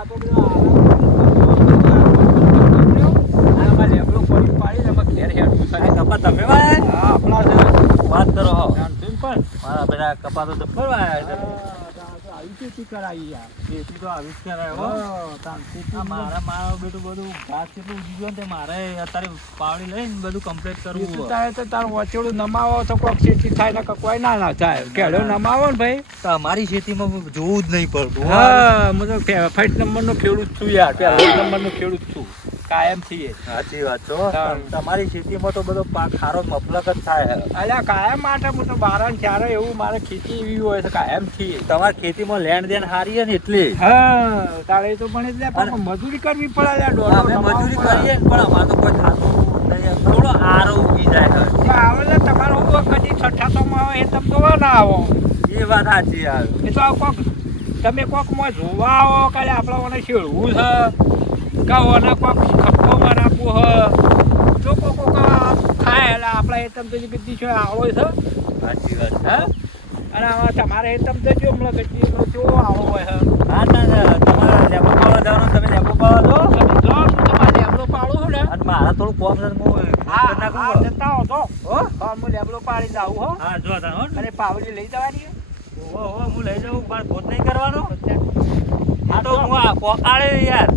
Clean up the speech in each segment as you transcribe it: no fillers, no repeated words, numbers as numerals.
વાત કરો મારા પેલા કપા તો ખેતી કરાવી યાર ખેતી તો આવી જ કરાય મારા બેટું બધું ઘાસ કેટલું ઉગી ગયું ને મારે અત્યારે પાવડી લઈને બધું કમ્પ્લીટ કરવું તો તારું વચેડું નમાવો તો કોઈક ખેતી થાય ને કોઈ ના થાય કેળો નમાવો ને ભાઈ તમારી ખેતીમાં જોવું જ નહીં પડતું હા હું તો ફર્સ્ટ નંબરનો ખેડૂત છું યાર પહેલા નંબરનો ખેડૂત છું કાયમ છીએ સાચી વાત છો તમારી ખેતીમાં તો બધો પાક સારો મફલક જ થાય અલ્યા કાયમ માટે હું તો બારણ ચારે એવું મારે ખેતી એવી હોય છે કાયમ છીએ તમારી ખેતીમાં લેણ દેણ સારી છે ને એટલે હા તારે તો પણ એટલે મજૂરી કરવી પડે મજૂરી કરીએ પણ અમારે તો કોઈ થાતું નહીં થોડો આરો ઉગી જાય આવે તમારો કદી છઠ્ઠાસોમાં આવે એ તમે જોવા ના આવો એ વાત સાચી યાર એ તો કોક તમે કોકમાં જોવા આવો કાલે આપણે શેળવું છે કાઓના કોક ખપ્પોમાં રાખવું હ જો કોકો થાય એટલે આપણે એ તમે ગદ્દી છે આવડો છે સાચી વાત હા અને તમારે એ તમે જો હમણાં ગદ્દી કેવો આવડો હોય હા તમારે લેબો પાડવા જવાનું તમે લેબો પાડવા દો તમે જો તમારે લેબડો પાડો ને અને મારા થોડું કોમ છે હા જતા હો તો હું લેબડો પાડી જાઉં હો હા જો અને પાવડી લઈ જવાની હો હું લઈ જાઉં પણ ભોત નહીં કરવાનો હા તો હું પોકાડે યાર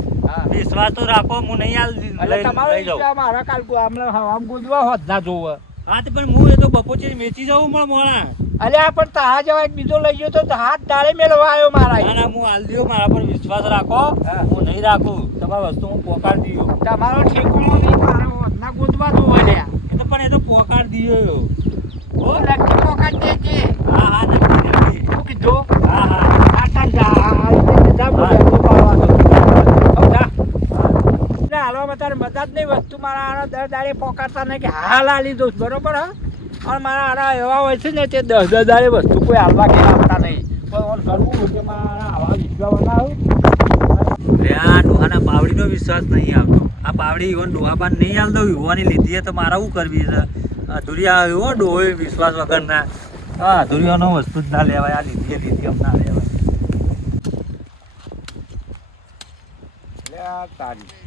વિશ્વાસ તો રાખો હું નહીં લઈ જાઉં મારા કાલ આમ ગોદવા હોત ના જોવે હા તો પણ હું એ તો બપોર વેચી જાઉં પણ મોણા અલ્યા પણ તારા જેવા એક બીજો લઈ ગયો તો હાથ ડાળે મેળવા આવ્યો મારા ના હું હાલ દઉં મારા પર વિશ્વાસ રાખો હું નહીં રાખું તમારી વસ્તુ હું પોકાડ દઉં તમારો ઠેકોણો નહીં મારો હોત ના ગોદવા તો વળ્યા એ તો પણ એ તો પોકાડ દીયો ઓ લખી પોકાડ દે કે હા હા નક્કી શું કીધું હા હા આટા જા હાલવામાં તારે મદદ નહીં વસ્તુ મારા આના 10 દાડે પોકાડતા નહીં કે હાલ હાલી દઉં બરોબર હા અને મારા આના એવા હોય છે ને તે 10 દાડે વસ્તુ કોઈ હાલવા કે આપતા નહીં પણ કરવું કે મારા આવા વિશ્વાસ બનાવું આ ડોહાના પાવડીનો વિશ્વાસ નહીં આવતો આ પાવડી ઈવન ડોહાબાન નહીં હાલ દઉં યુવાની લીધી તો મારા શું કરવી છે અધુરિયા એવો ડોહો વિશ્વાસ વગરના હા અધુરિયાનો વસ્તુ જ ના લેવાય આ લીધી આમ ના લેવાય તારી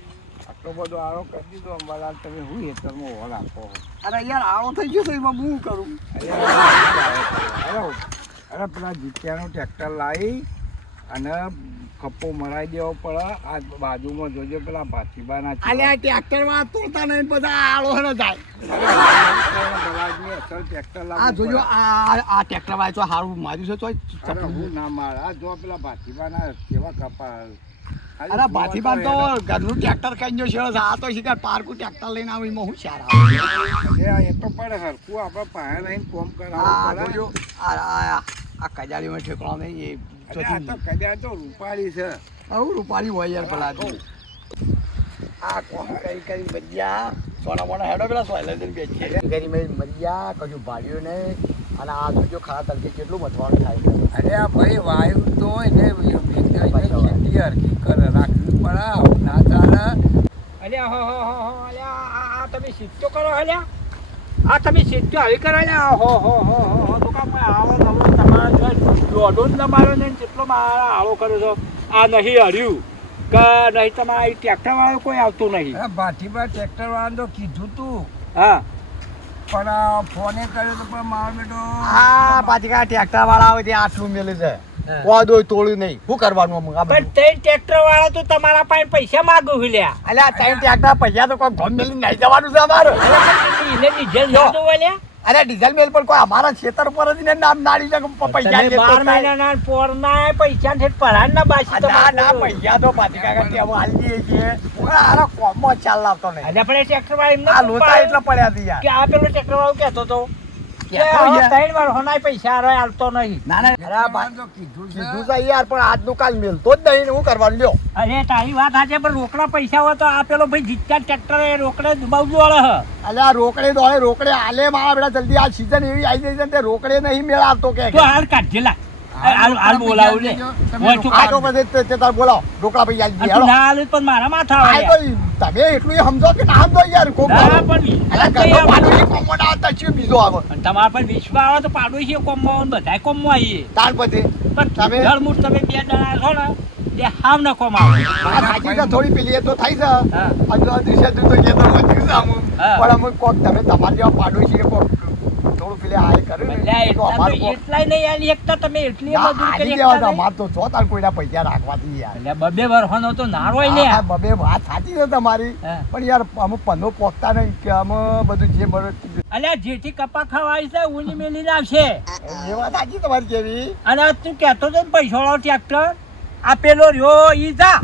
આટલો બધો આળો કરી દીધો અંબાલાલ તમે હું હેતરમાં હોલ આપો અરે યાર આળો થઈ ગયો તો એમાં હું કરું અરે પેલા જીત્યાનું ટ્રેક્ટર લાવી અને કપ્પો મરાઈ દેવો પડે આ બાજુમાં જોજો પેલા ભાતીબાના આ ટ્રેક્ટર માં તોડતા નહીં બધા આળો ને જાય ટ્રેક્ટર આ જોજો આ ટ્રેક્ટર વાય તો સારું માર્યું છે તો હું ના માર આ જો પેલા ભાતીબાના કેવા કપા અરે ભાતીબાન તો ઘરનું ટ્રેક્ટર કઈ છે આ તો શીખર પારકું ટ્રેક્ટર લઈને આવે એમાં હું સારા એ તો પડે હરકું આપણે પાસે લઈને કોમ કરાવવું આ કજાડીમાં ઠેકવા નહીં એ કજાડ તો રૂપાળી છે આવું રૂપાળી હોય યાર પેલા આ કોમ કરી મર્યા સોના મોના હેડો પેલા સોયલા બેચીએ કરી મર્યા કશું ભાડ્યું નહીં અને આ જોજો ખરા તરીકે કેટલું મથવાનું થાય અરે આ ભાઈ વાયુ તો એને ખેતી હરકી કરે રાખવી પડે આવું ના ચાલે અલ્યા હો અલ્યા તમે શીખતો કરો અલ્યા આ તમે શીખતો આવી કરો અલ્યા હો તો કામ આવો તમારા દોઢો જ તમારો ને જેટલો મારા આળો કર્યો છો આ નહીં હર્યું કે નહીં તમારા ટ્રેક્ટર વાળો કોઈ આવતું નહીં ભાટીબા ટ્રેક્ટર વાળા તો કીધું તું હા પણ ફોને કર્યો તો પણ મારો બેટો હા પાછી કા ટ્રેક્ટર વાળા આવે ત્યાં આટલું મેલે છે વાદો તોડ્યું નહીં શું કરવાનું પણ ત્રણ ટ્રેક્ટર વાળા તો તમારા પાસે પૈસા માંગુ લ્યા અલ્યા ત્રણ ટ્રેક્ટર પૈસા તો કોઈ ગમ મેલી નહીં જવાનું છે અમારે ડીઝલ લ્યા અરે ડીઝલ મેલ પર કોઈ અમારા ખેતર પર જ નામ નાડી છે પૈસા 12 મહિનાના પોરના પૈસા છે પરાણ ના બાસી તો ના પૈસા તો પાછી કાકા કે હાલ દઈએ છે આરો કોમો ચાલ લાવતો નહીં અરે પણ ટ્રેક્ટર વાળા એમને આ લોચા એટલા પડ્યા હતી યાર કે આ પેલો ટ્રેક્ટર વાળો કહેતો તો કે ત્રણ વાર હોનાય પૈસા આલતો નહીં ના અરે બાંધો કીધું છે યાર પણ આજનું કાલ મેલતો જ નહીં હું કરવાનું લ્યો અરે તારી વાત સાચે પણ રોકડા પૈસા હોય તો આ પેલો ભાઈ જીત્યા ટ્રેક્ટર એ રોકડે દબાવજો વાળે હ અલે આ રોકડે આલે મારા બેટા જલ્દી આ સીઝન એવી આવી ગઈ છે તે રોકડે નહીં મેળાવતો કે હાલ કાઢજે લા હાલ બોલાવ લે હું તું કાઢો પછી તે તાર બોલાવ રોકડા પૈસા આવી ગયા ના હાલ પણ મારા માથા આવે તમે એટલું સમજો કે ના સમજો યાર કોમ પણ અલે કયો પાડોશી કોમોડા આવતા છે બીજો આવે તમારા પર વિશ્વાસ આવે તો પાડોશી કોમમાં બધાય કોમમાં આવીએ તાર પછી પણ તમે ધરમૂળ તમે બે જણા છો ને એ હાવ નખો મારો આ સાચી છે થોડી પેલી એ તો થઈ છે હા. હજુ અદૃશ્ય તું તો કહેતો નથી સામું. હા. પણ અમે કોક તમે તમારા જેવા પાડોશી કોક થોડું પેલે આ કર્યું ને એટલે તો અમારું કોક એટલાય નહીં આલી એકતા તમે એટલી ના, મજૂરી આલી કરી દેવા એકતા હતા. નહીં. અમાર તો છો તાર કોઈના પૈસા રાખવાથી યાર. એટલે બબે વરહોનો તો નારોય લે આ બબે વાત સાચી છે તમારી હા. પણ યાર અમુક પંદો પોખતા નહીં કે અમે બધું જે બરોબર અલ્યા જેથી કપા ખવાય છે ઊની મેલી લાવશે એ વાત સાચી તમારી કેવી. અને તું કહેતો તો ને પૈસાવાળો ટ્રેક્ટર આ પેલો રહ્યો ઈ જા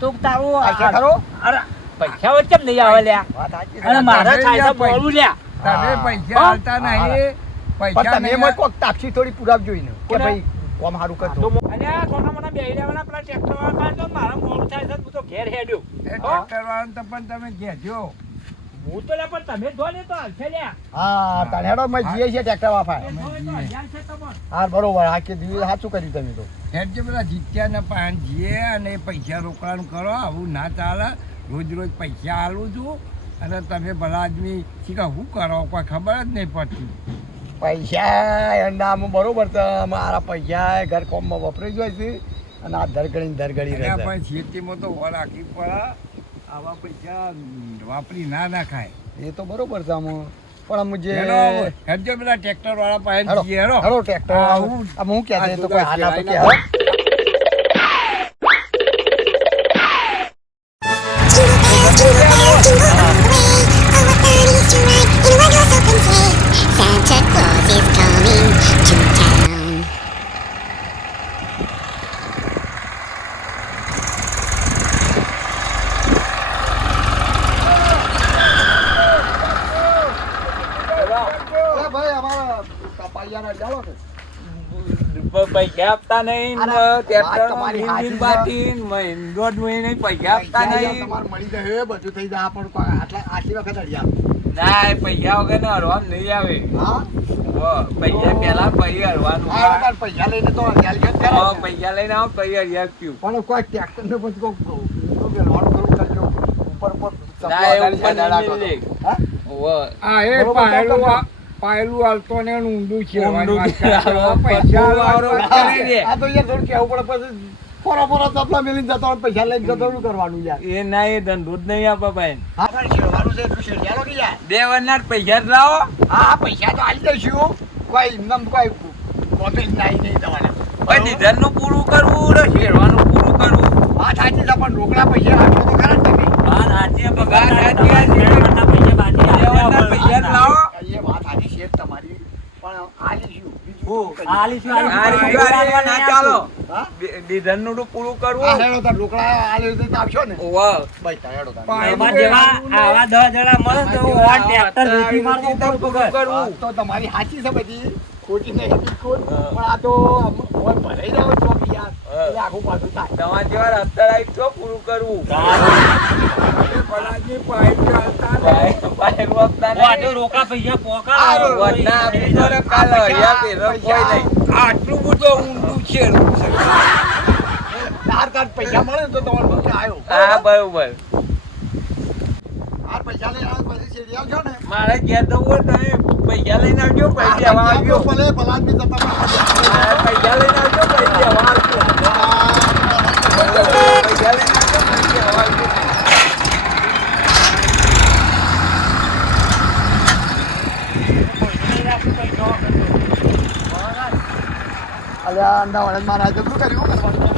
તો તારું પૈસા ખરો? અરે પૈસા વચ્ચે નહીં આવે લ્યા વાત સાચી છે. અને મારા થાય તો બોલું લ્યા તમે હા. પૈસા આલતા નહીં પણ પૈસા તમે નહીં એમાં કોક તાપસી થોડી પુરાવ જોઈને કે કોને? ભાઈ કોમ સારું કરજો. અલ્યા છોટા મોટા બેહી રહેવાના પેલા ટ્રેક્ટર વાળા કાઢો મારા મોડું થાય છે હું તો ઘેર હેડ્યો એ ટ્રેક્ટર વાળાને તો પણ તમે કહેજો હું તો લ્યા પણ તમે જો ને તો હાલશે લ્યા હા તને હેડો મેં જીએ છે ટ્રેક્ટર વાફા. એ જો એ તો હજાર છે તમારે. હા બરોબર હા કે દીદી સાચું કર્યું તમે તો. હેડ જે બધા જીત્યાના પાન જીએ અને પૈસા રોકાણ કરો આવું ના ચાલે રોજ રોજ પૈસા આલું છું અને તમે ભલા આદમી શીખા શું કરો કોઈ ખબર જ નહીં પડતી પૈસા એંડામાં બરોબર છે મારા પૈસા ઘર કોમમાં વપરાઈ જાય છે અને આ ધરગડી ધરગડી રહે એટલે છે. પણ ખેતીમાં તો વાર રાખવી પડે આવા પૈસા વાપરી ના નાખાય એ તો બરોબર છે આમાં પણ આમ જે હેડ જો પેલા ટ્રેક્ટર વાળા પાસે હેડો જીએ હેડો. હેડો ટ્રેક્ટર આવું. આમ હું કહે છે તો આ કોઈ હાના તો કે જોડા Santa Claus is coming to town. અરે ભાઈ અમારા કપાળિયાના ચાલો કે પૈસા આપતા નહીં અરે, ને વાત ટ્રેક્ટર તમારી સાચી છે. દોઢ મહિને પૈસા આપતા પૈસા નહીં તમારે મળી જાય બધું થઈ જાય પણ કોઈ આટલી વખત અડ્યા ના એ પૈસા વગર ને હરવાનું નહીં આવે હા પૈસા પેલા પછી હરવાનું હા તાર પૈસા લઈને તો અડ્યા જ કરે ને. પૈસા લઈને આવો પછી હરિયા પીવું પણ કોઈ ટ્રેક્ટર ને પછી કોઈ લોન કરું કરજો ઉપર ઉપર ના એવું પણ નહીં લે. હા? હા એ બરોબર, પાયેલું તો પાયેલું હાલતો ને એનું ઊંડું છે ઊંડું વાત છે. કરે. આ પૈસા વાળો આલવા વાત કરે. કરે. આ તો યાર થોડું કહેવું પડે પછી પોરો પોરો ચપલા મેલીને જતો હોય, પૈસા લઈને જતો શું કરવાનું યાર એ ના એ ધંધો જ નહીં આપે ભાઈ હા પણ શેરવાનું છે એટલું શેરયાલો કે યાર બે વરના પૈસા જ લાવો હા પૈસા તો આલી દઈશું કોઈ એમનેમ કોઈ કોપી નાઈ નહીં તમારે ભાઈ નિધન નું પૂરું કરવું ને શેરવાનું પૂરું કરવું વાત સાચી છે પણ રોકડા પૈસા રાખો તો ખરા જ તમે પૈસા જ લાવો એ વાત સાચી છે તમારી પણ આલીશું ના ચાલો હા નિધન નું તો પૂરું આ કરવું હેડો તાર રોકડા આલી તો આપશો ને વાહ ભાઈ તાર હેડો તાર કરવું તો તમારી સાચી છે બધી ખોટી નહીં બિલકુલ પણ આ તો ઓય ભરાઈ રહ્યો છો કે યાર એટલે આખું પાછું થાય તમારા જેવા રસ્તા આવી તો પૂરું કરવું ભલાજી પાઇપ ચાલતા નહીં. રોકડા પૈસા પોકા આટલું બધું ઊંડું છે તાર તાર પૈસા મળે ને તો તમારો ભક્ત આવ્યો હા બરોબર આ પૈસા લઈને આવે પછી શેરી આવજો ને મારે ઘેર તો બોલ તમે પૈસા લઈને આવજો પૈસા દેવા આવજો ભલે ભલા આદમી જતા હા, પૈસા લઈને આવજો પૈસા દેવા આવજો પૈસા લઈને આવજો પૈસા દેવા આવજો અલ્યા અંડા વળે મારા જબરું કર્યું કરવાનું